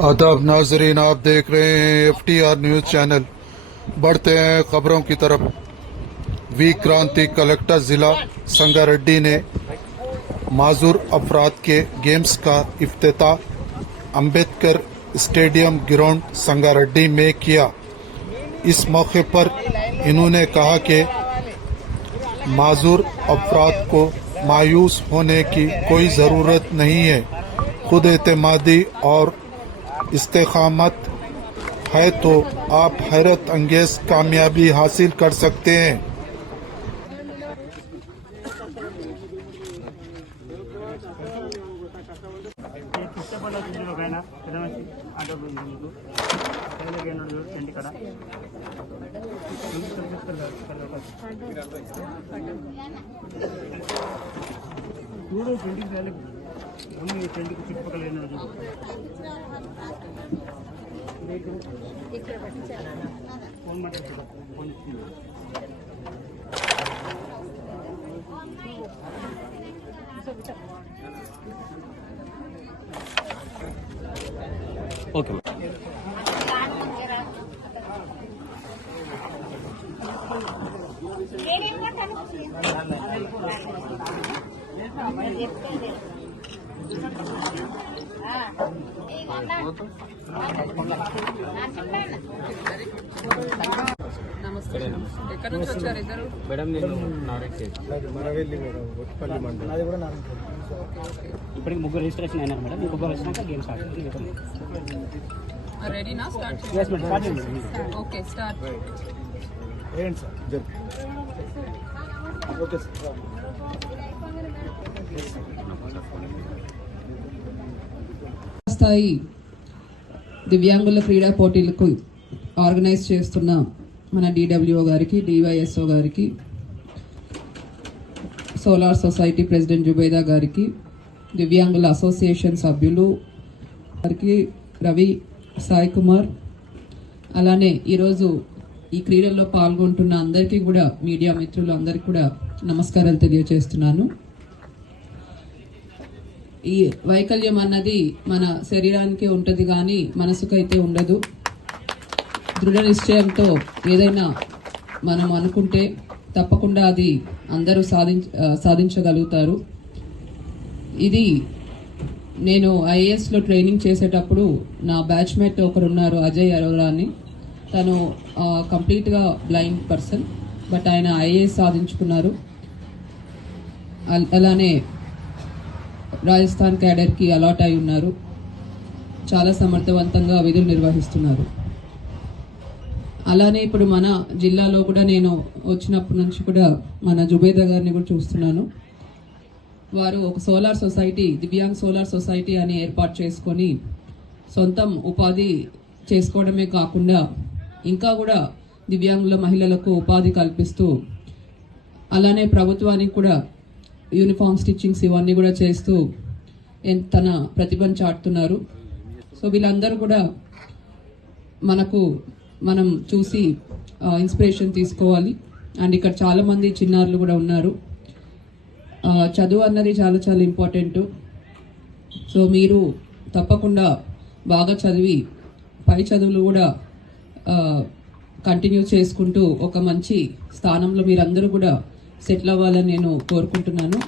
आदाब नाजरीन, आप देख रहे हैं FTR न्यूज चैनल। बढ़ते हैं खबरों की तरफ। वी क्रांति कलेक्टर जिला संगारेड्डी ने माजूर अफराद के गेम्स का इफ्तिताह अंबेडकर स्टेडियम ग्राउंड संगारेड्डी में किया। इस मौके पर इन्होंने कहा कि माजूर अफराद को मायूस होने की कोई ज़रूरत नहीं है। खुद एतमादी और इस्तेकामत है तो आप हैरत अंगेज कामयाबी हासिल कर सकते हैं। ఓకే నమస్తే. ఎక్కడి నుంచి వచ్చారు ఇద్దరు? మేడం నేను ఇప్పటికి ముగ్గురు రిజిస్ట్రేషన్ అయినారు మేడం. ముగ్గురు వచ్చినాక గేమ్ స్టార్ట్ రెడీనా? Start okay, start. స్థాయి దివ్యాంగుల క్రీడా పోటీలకు ఆర్గనైజ్ చేస్తున్న మన DWO గారికి, DYSO గారికి, సోలార్ సొసైటీ ప్రెసిడెంట్ జుబైదా గారికి, దివ్యాంగుల అసోసియేషన్ సభ్యులు గారికి, రవి, సాయి కుమార్, అలానే ఈరోజు ఈ క్రీడల్లో పాల్గొంటున్న అందరికీ కూడా, మీడియా మిత్రులు అందరికీ కూడా నమస్కారాలు తెలియజేస్తున్నాను. ఈ వైకల్యం అన్నది మన శరీరానికే ఉంటుంది కానీ మనసుకైతే ఉండదు. దృఢ నిశ్చయంతో ఏదైనా మనం అనుకుంటే తప్పకుండా అది అందరూ సాధించగలుగుతారు. ఇది నేను IASలో ట్రైనింగ్ చేసేటప్పుడు నా బ్యాచ్మేట్ ఒకరున్నారు, అజయ్ అరోరా అని. తను కంప్లీట్గా బ్లైండ్ పర్సన్, బట్ ఆయన IAS సాధించుకున్నారు. అలానే రాజస్థాన్ క్యాడర్కి అలాట్ అయి ఉన్నారు. చాలా సమర్థవంతంగా విధులు నిర్వహిస్తున్నారు. అలానే ఇప్పుడు మన జిల్లాలో కూడా నేను వచ్చినప్పటి నుంచి కూడా మన జుబేదా గారిని కూడా చూస్తున్నాను. వారు ఒక solar society, divyang solar society అని ఏర్పాటు చేసుకొని సొంతం ఉపాధి చేసుకోవడమే కాకుండా ఇంకా కూడా దివ్యాంగుల మహిళలకు ఉపాధి కల్పిస్తూ, అలానే ప్రభుత్వానికి కూడా యూనిఫామ్ స్టిచ్చింగ్స్ ఇవన్నీ కూడా చేస్తూ తన ప్రతిభను చాటుతున్నారు. సో వీళ్ళందరూ కూడా మనం చూసి ఇన్స్పిరేషన్ తీసుకోవాలి. అండ్ ఇక్కడ చాలా మంది చిన్నారులు కూడా ఉన్నారు. చదువు అన్నది చాలా చాలా ఇంపార్టెంట్. సో మీరు తప్పకుండా బాగా చదివి పై చదువులు కూడా కంటిన్యూ చేసుకుంటూ ఒక మంచి స్థానంలో మీరందరూ కూడా సెటిల్ అవ్వాలని నేను కోరుకుంటున్నాను.